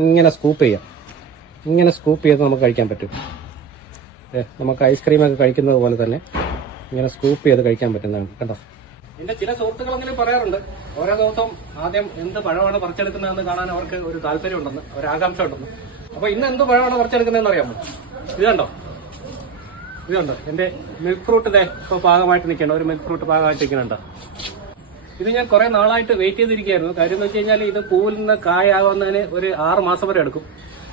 ഇങ്ങനെ സ്കൂപ്പ് ചെയ്യാം. ഇങ്ങനെ സ്കൂപ്പ് ചെയ്ത് നമുക്ക് കഴിക്കാൻ പറ്റും. നമുക്ക് ഐസ്ക്രീമൊക്കെ കഴിക്കുന്നത് പോലെ തന്നെ ഇങ്ങനെ സ്കൂപ്പ് ചെയ്ത് കഴിക്കാൻ പറ്റുന്നതാണ് കണ്ടോ? എന്റെ ചില സുഹൃത്തുക്കളെങ്കിലും പറയാറുണ്ട്. ഓരോ ദിവസവും ആദ്യം എന്ത് പഴമാണ് പറിച്ചെടുക്കുന്നതെന്ന് കാണാൻ അവർക്ക് ഒരു താല്പര്യം ഉണ്ടെന്ന് ഒരു ആകാംക്ഷ ഉണ്ടെന്ന്. അപ്പൊ ഇന്ന് എന്ത് പഴമാണ് പറിച്ചെടുക്കുന്നതെന്ന് അറിയാമോ? ഇത് കണ്ടോ? ഇത് കണ്ടോ? എന്റെ മിൽക്ക് ഫ്രൂട്ട് ഇതേ ഇപ്പൊ പാകമായിട്ട് നിൽക്കണം ഒരു മിൽക്ക് ഫ്രൂട്ട് പാകമായിട്ട് നിൽക്കുന്നുണ്ടോ. ഇത് ഞാൻ കുറെ നാളായിട്ട് വെയിറ്റ് ചെയ്തിരിക്കുകയായിരുന്നു. കാര്യം എന്ന് വെച്ച് കഴിഞ്ഞാൽ ഇത് പൂവിൽ നിന്ന് കായാവുന്നതിന് ഒരു ആറ് മാസം വരെ എടുക്കും.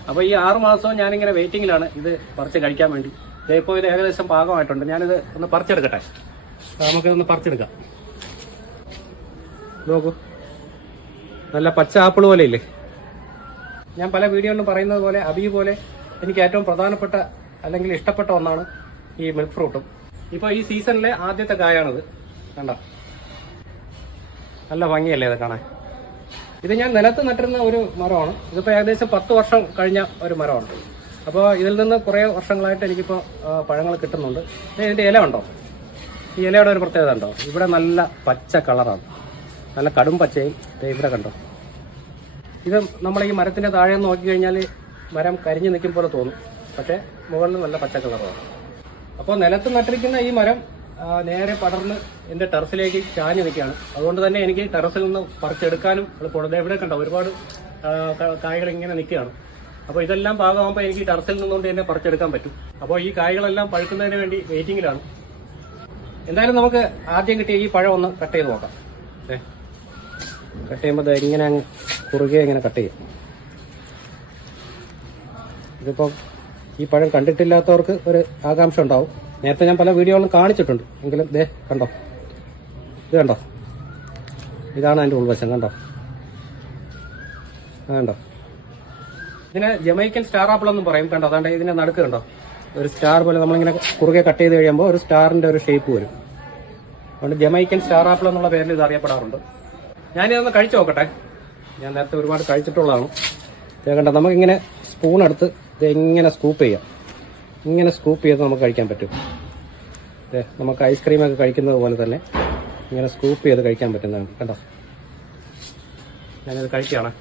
അപ്പോൾ ഈ ആറ് മാസവും ഞാനിങ്ങനെ വെയിറ്റിങ്ങിലാണ് ഇത് പറിച്ച് കഴിക്കാൻ വേണ്ടി. ഇപ്പോൾ ഇത് ഏകദേശം പാകമായിട്ടുണ്ട്. ഞാനിത് ഒന്ന് പറിച്ചെടുക്കട്ടെ. നമുക്കിതൊന്ന് പറിച്ചെടുക്കാം. നോക്കൂ. നല്ല പച്ച ആപ്പിൾ പോലെ ഇല്ലേ? ഞാൻ പല വീഡിയോയിലും പറയുന്നത് പോലെ അബി പോലെ എനിക്ക് ഏറ്റവും പ്രധാനപ്പെട്ട അല്ലെങ്കിൽ ഇഷ്ടപ്പെട്ട ഒന്നാണ് ഈ മിൽക്ക് ഫ്രൂട്ടും ഇപ്പോൾ ഈ സീസണിലെ ആദ്യത്തെ കായാണിത്. കണ്ടോ? നല്ല ഭംഗിയല്ലേ ഇത് കാണാൻ? ഇത് ഞാൻ നിലത്ത് നട്ടിരുന്ന ഒരു മരമാണ്. ഇതിപ്പോൾ ഏകദേശം പത്ത് വർഷം കഴിഞ്ഞ ഒരു മരമാണ്. അപ്പോൾ ഇതിൽ നിന്ന് കുറേ വർഷങ്ങളായിട്ട് എനിക്കിപ്പോൾ പഴങ്ങൾ കിട്ടുന്നുണ്ട്. ഇതിന്റെ ഇല ഉണ്ടോ? ഈ ഇലയുടെ ഒരു പ്രത്യേകത ഉണ്ടോ? ഇവിടെ നല്ല പച്ച കളറാണ്. നല്ല കടും പച്ചയും. ഇവിടെ കണ്ടോ? ഇത് നമ്മൾ ഈ മരത്തിന്റെ താഴെ നോക്കി കഴിഞ്ഞാൽ മരം കരിഞ്ഞു നിൽക്കും പോലെ തോന്നും. പക്ഷേ മുകളിൽ നല്ല പച്ച കളറാണ്. അപ്പോൾ നിലത്ത് നട്ടിരിക്കുന്ന ഈ മരം നേരെ പടർന്ന് എന്റെ ടെറസിലേക്ക് ചാഞ്ഞു നിൽക്കുകയാണ്. അതുകൊണ്ട് തന്നെ എനിക്ക് ടെറസിൽ നിന്ന് പറിച്ചെടുക്കാനും എളുപ്പമുണ്ട് എവിടെ കണ്ടോ ഒരുപാട് കായകൾ ഇങ്ങനെ നിൽക്കുകയാണ്. അപ്പോൾ ഇതെല്ലാം പാകമാകുമ്പോൾ എനിക്ക് ടെറസിൽ നിന്നുകൊണ്ട് തന്നെ പറിച്ചെടുക്കാൻ പറ്റും. അപ്പോൾ ഈ കായകളെല്ലാം പഴുക്കുന്നതിന് വേണ്ടി വെയിറ്റിങ്ങിലാണ്. എന്തായാലും നമുക്ക് ആദ്യം കിട്ടിയ ഈ പഴം ഒന്ന് കട്ട് ചെയ്ത് നോക്കാം. ഏ കട്ട് ചെയ്യുമ്പോൾ ഇങ്ങനെ അങ്ങ് കുറുകെ ഇങ്ങനെ കട്ട് ചെയ്യും. ഇതിപ്പോൾ ഈ പഴം കണ്ടിട്ടില്ലാത്തവർക്ക് ഒരു ആകാംക്ഷ ഉണ്ടാവും. നേരത്തെ ഞാൻ പല വീഡിയോകളും കാണിച്ചിട്ടുണ്ട്. എങ്കിലും ദേ കണ്ടോ? ഇത് കണ്ടോ? ഇതാണ് അതിന്റെ ഉൾവശം കണ്ടോ? കണ്ടോ? ഇതിനെ ജമൈക്കൻ സ്റ്റാർ ആപ്പിൾ എന്നും പറയും കണ്ടോ? അതാണ്ട് ഇതിനെ നടുക്ക് കണ്ടോ? ഒരു സ്റ്റാർ പോലെ നമ്മളിങ്ങനെ കുറുകെ കട്ട് ചെയ്ത് കഴിയുമ്പോൾ ഒരു സ്റ്റാറിന്റെ ഒരു ഷേപ്പ് വരും. അതുകൊണ്ട് ജമൈക്കൻ സ്റ്റാർ ആപ്പിൾ എന്നുള്ള പേരിൽ ഇത് അറിയപ്പെടാറുണ്ട്. ഞാനിതൊന്ന് കഴിച്ചു നോക്കട്ടെ. ഞാൻ നേരത്തെ ഒരുപാട് കഴിച്ചിട്ടുള്ളതാണ്. കണ്ടോ നമുക്കിങ്ങനെ സ്പൂൺ എടുത്ത് ഇത് ഇങ്ങനെ സ്കൂപ്പ് ചെയ്യാം. ഇങ്ങനെ സ്കൂപ്പ് ചെയ്ത് നമുക്ക് കഴിക്കാൻ പറ്റും. നമുക്ക് ഐസ്ക്രീമൊക്കെ കഴിക്കുന്നത് പോലെ തന്നെ ഇങ്ങനെ സ്കൂപ്പ് ചെയ്ത് കഴിക്കാൻ പറ്റുന്നതാണ്. കേട്ടോ ഞാനത് കഴിക്കുകയാണ്.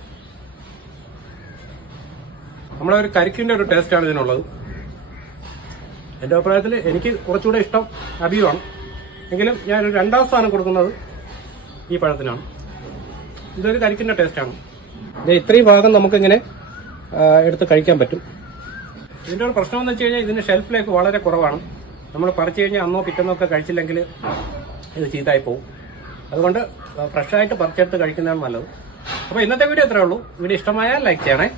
നമ്മളെ ഒരു കരിക്കിന്റെ ഒരു ടേസ്റ്റാണ് ഇതിനുള്ളത്. എന്റെ അഭിപ്രായത്തിൽ എനിക്ക് കുറച്ചുകൂടെ ഇഷ്ടം അബിയുമാണ് എങ്കിലും ഞാനൊരു രണ്ടാം സ്ഥാനം കൊടുക്കുന്നത് ഈ പഴത്തിനാണ്. ഇതൊരു കരിക്കിന്റെ ടേസ്റ്റാണ് ഇത് ഇത്രയും ഭാഗം നമുക്കിങ്ങനെ എടുത്ത് കഴിക്കാൻ പറ്റും. ഇതിന്റെ ഒരു പ്രശ്നം എന്ന് വെച്ച് കഴിഞ്ഞാൽ ഇതിന്റെ ഷെൽഫ് ലൈഫ് വളരെ കുറവാണ്. നമ്മൾ പറിച്ചു കഴിഞ്ഞാൽ അന്നോ പിറ്റന്നോ ഒക്കെ കഴിച്ചില്ലെങ്കിൽ ഇത് ചീത്തായി പോകും അതുകൊണ്ട് ഫ്രഷായിട്ട് പറിച്ചെടുത്ത് കഴിക്കുന്നതാണ് നല്ലത്. അപ്പോൾ ഇന്നത്തെ വീഡിയോ ഇത്രേ ഉള്ളൂ. വീഡിയോ ഇഷ്ടമായാൽ ലൈക്ക് ചെയ്യണേ.